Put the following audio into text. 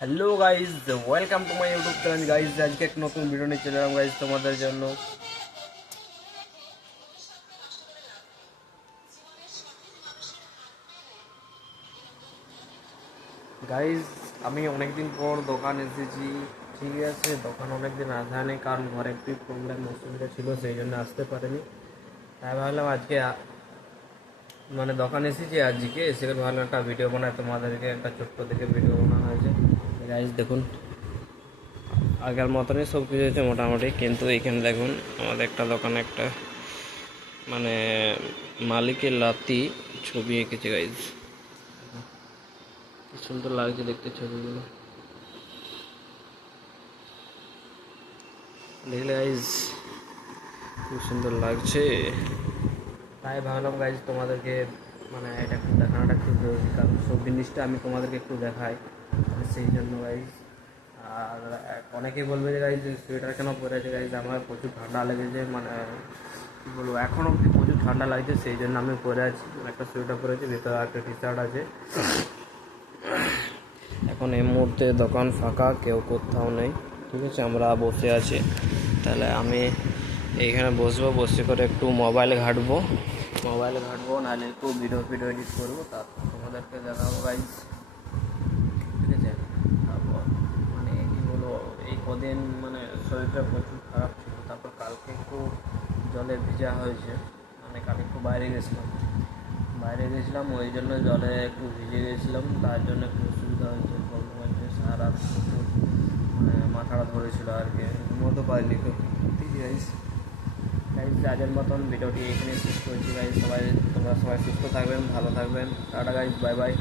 Hello guys, welcome to my YouTube channel guys. আজকে এক নতুন ভিডিও নিয়ে চলে এলাম গাইজ তোমাদের জন্য। গাইজ আমি অনেকদিন পর দোকান এসেছি, ঠিক আছে। দোকান অনেকদিন আসা নেই, কারণ ঘরে একটু প্রবলেম অসুবিধা ছিল, সেই জন্য আসতে পারিনি। তাই ভাবলাম আজকে মানে দোকান এসেছি, আজকে এসে ভাবলাম একটা ভিডিও বানায় তোমাদেরকে। একটা ছোট্ট থেকে ভিডিও বানানো হয়েছে গাইজ। দেখুন, আগের মতনই সব কিছু হয়েছে মোটামুটি, কিন্তু এইখানে দেখুন আমাদের একটা দোকানে একটা মানে মালিকের লাতি ছবি এঁকেছে গাইজ। কি সুন্দর লাগছে দেখতে ছবিগুলো, দেখলে গাইজ খুব সুন্দর লাগছে। তাই ভাবলাম গাইজ তোমাদেরকে মানে এটা একটু দেখানোটা একটু জরুরি, কারণ সব জিনিসটা আমি তোমাদেরকে একটু দেখাই, সেই জন্য গাইজ। আর অনেকেই বলবে যে গাইজ সোয়েটার কেন পরে আছে। গাইজ আমার প্রচুর ঠান্ডা লেগেছে, মানে কী বলবো, এখন অবধি প্রচুর ঠান্ডা লাগছে, সেই জন্য আমি পরে আছি। একটা সোয়েটার পরেছি, ভেতরে একটা টি শার্ট আছে। এখন এই মুহূর্তে দোকান ফাঁকা, কেউ কোথাও নেই, ঠিক আছে। আমরা বসে আছি, তাহলে আমি এইখানে বসবো, বসে করে একটু মোবাইল ঘাঁটবো, নাহলে একটু ভিডিও এডিট করবো, তারপর তোমাদেরকে দেখাবো গাইজ, ঠিক আছে। তারপর মানে কী বলবো, এই কদিন মানে শরীরটা প্রচুর খারাপ ছিল, তারপর কালকে একটু জলে ভিজা হয়েছে, মানে কালকে একটু বাইরে গেছিলাম, ওই জন্য জলে একটু ভিজে গেছিলাম, তার জন্য একটু অসুবিধা হয়েছে, প্রবলেম হয়েছে। সারা রাত প্রচুর মানে মাথাটা ধরেছিল আর কি, ঘুমোতে পারিনি তো, ঠিক আছে গাইজ। আজের মতন ভিডিওটি এখানে শেষ করছি গাইজ। তোমরা সবাই সুস্থ থাকবেন, ভালো থাকবেন। Tata guys, bye bye.